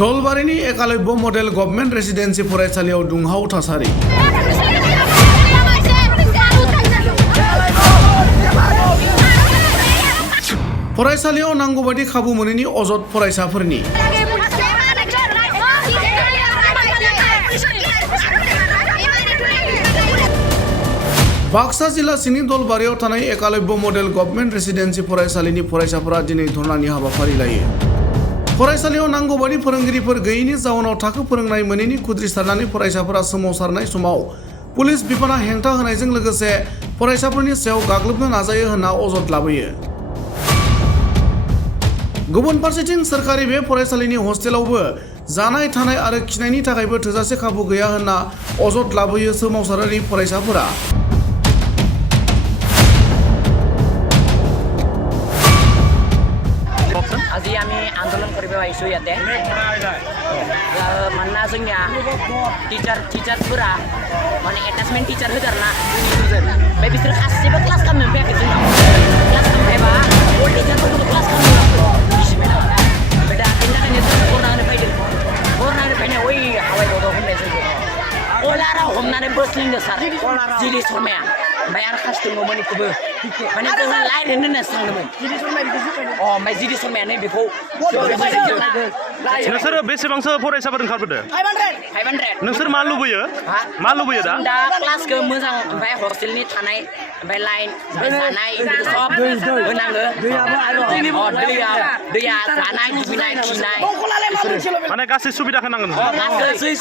धलबारिनि एकालव्य model government residency फरायसालियाव दुंहाव थासारि। फरायसालियाव नांगौबादि खाबु मोनैनि अजद फरायसाफोरनि। बाक्सा जिल्ला सिंनि धलबारियाव थानाय एकालव्य मडेल गभर्नमेंट रेसिडेन्सि फरायसालिनि फरायसाफोरा दिनै धरनानि हाबाफारि लायो। फरायसालियाव नांगौबादि फोरोंगिरिफोर गैयैनि जाउनाव थाखो फोरोंनाय मोनैनि खुद्रिसारनानै फरायसाफोरा सोमावसारनाय समाव पुलिस बिफाना हेंथा होनायजों लोगोसे फरायसाफोरनि सायाव गाग्लोबनो नाजायो होनना अजद लाबोयो। गुबुन फारसेथिं सोरखारि बे फरायसालिनि हस्टेलावबो जानाय थानाय आरो खिनायनि थाखायबो थोजासे खाबु गैया होनना अजद लाबोयो सोमावसारारि फरायसाफोरा। আজি আমি আন্দোলন কৰিব আহিছোঁ ইয়াতে मानोना जोंनिया टिचारफोरा माने एटाचमेन्ट टिचार होगारना ओमफ्राय बिसोर गासैबो क्लास खालामनो फैयाखै जोंनाव क्लास खालामफैबा अल टिचारफोरखौबो क्लास खालामनो डिसिप्लिना ओमफ्राय दा बेनि थाखायनो जों बरना होनो फैदों बरना होनो फैनायाव ओइ हावाइ रडआव होननाय जोंखौ अलारा हमनानै बोस्लिंदो सार जिलि शर्माया ओमफ्य आरो खासदोंमोन इखौबो माने जोङो लाइट होननो सानदोंमोन ओमफ्य जिलि शर्मायानो बेखौ नोंसोरो बेसेबांसो फरायसाफोर ओंखारबोदो 500 नोंसोर मा लुबैयो दा क्लासखौ मोजां ओमफ्राय हस्टेलनि थानाय ओमफ्य लाइन जानाय सब होनांगो दैया जानाय दुगैनाय खिनाय माने गासै सुबिदाखौ नांगोन गासै